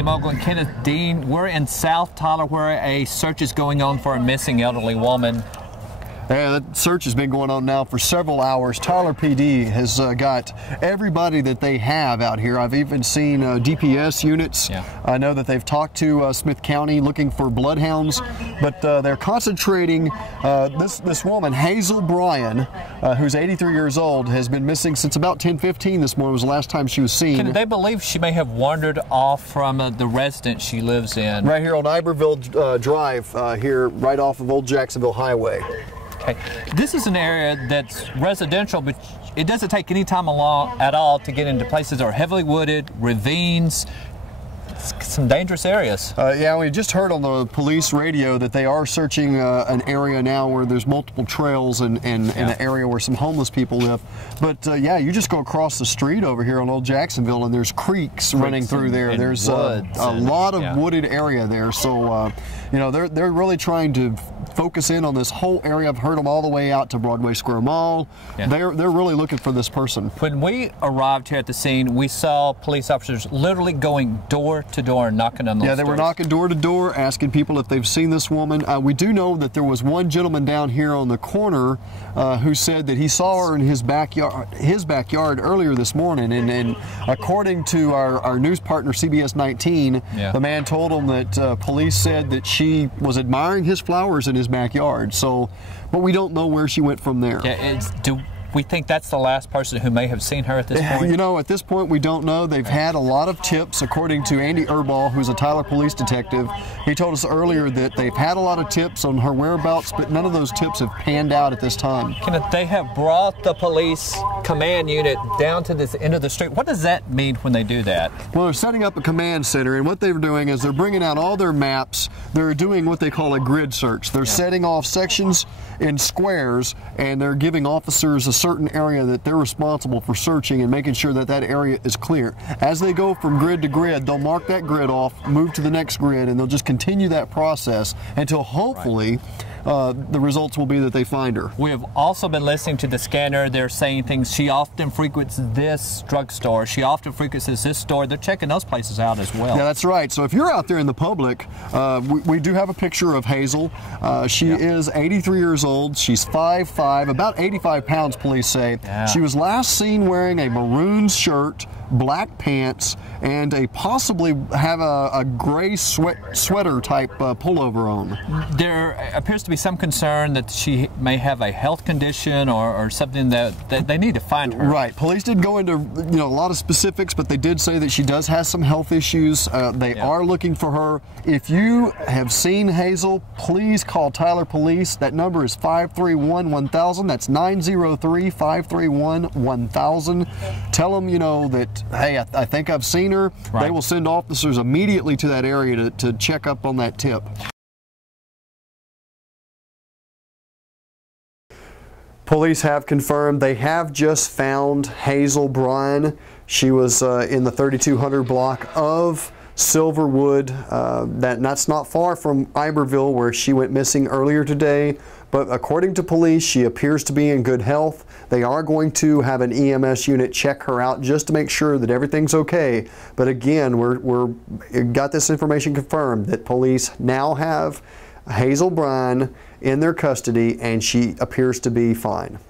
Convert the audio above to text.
Danny Mogle and Kenneth Dean. We're in South Tyler where a search is going on for a missing elderly woman. Yeah, that search has been going on now for several hours. Tyler PD has got everybody that they have out here. I've even seen DPS units. Yeah. I know that they've talked to Smith County looking for bloodhounds, but they're concentrating. This woman, Hazel Bryan, who's 83 years old, has been missing since about 10:15 this morning was the last time she was seen. They believe she may have wandered off from the residence she lives in. Right here on Iberville Drive, here right off of Old Jacksonville Highway. Okay. This is an area that's residential, but it doesn't take any time at all to get into places that are heavily wooded, ravines, some dangerous areas. Yeah, we just heard on the police radio that they are searching an area now where there's multiple trails and an area where some homeless people live. But yeah, you just go across the street over here on Old Jacksonville and there's creeks running through there. There's a lot of wooded area there. So, you know, they're really trying to focus in on this whole area. I've heard them all the way out to Broadway Square Mall. Yeah. They're really looking for this person. When we arrived here at the scene, we saw police officers literally going door to door and knocking on those doors. Yeah, they were knocking door to door, asking people if they've seen this woman. We do know that there was one gentleman down here on the corner who said that he saw her in his backyard earlier this morning. And according to our news partner CBS 19, the man told him that police said that she was admiring his flowers in his backyard. So, but we don't know where she went from there. Yeah, do we think that's the last person who may have seen her at this point? You know, at this point, we don't know. They've had a lot of tips, according to Andy Erball, who's a Tyler police detective. He told us earlier that they've had a lot of tips on her whereabouts, but none of those tips have panned out at this time. Kenneth, they have brought the police command unit down to this end of the street. What does that mean when they do that? Well, they're setting up a command center, and what they're doing is they're bringing out all their maps. They're doing what they call a grid search. They're setting off sections in squares, and they're giving officers a certain area that they're responsible for searching and making sure that that area is clear. As they go from grid to grid, they'll mark that grid off, move to the next grid, and they'll just continue that process until hopefully the results will be that they find her. We have also been listening to the scanner. They're saying things. She often frequents this drugstore. She often frequents this store. They're checking those places out as well. Yeah, that's right. So if you're out there in the public, we do have a picture of Hazel. She is 83 years old. She's 5'5", about 85 pounds, police say. Yeah. She was last seen wearing a maroon shirt, black pants, and possibly have a gray sweater type pullover on. There appears to be some concern that she may have a health condition or something that they need to find her. Right. Police didn't go into a lot of specifics, but they did say that she does have some health issues. They are looking for her. If you have seen Hazel, please call Tyler Police. That number is 531-1000. That's 903-531-1000. Tell them, that, hey, I think I've seen her. Right. They will send officers immediately to that area to check up on that tip. Police have confirmed they have just found Hazel Bryan. She was in the 3200 block of Silverwood. That's not far from Iberville, where she went missing earlier today. But according to police, she appears to be in good health. They are going to have an EMS unit check her out just to make sure that everything's okay. But again, we're got this information confirmed that police now have Hazel Bryan in their custody, and she appears to be fine.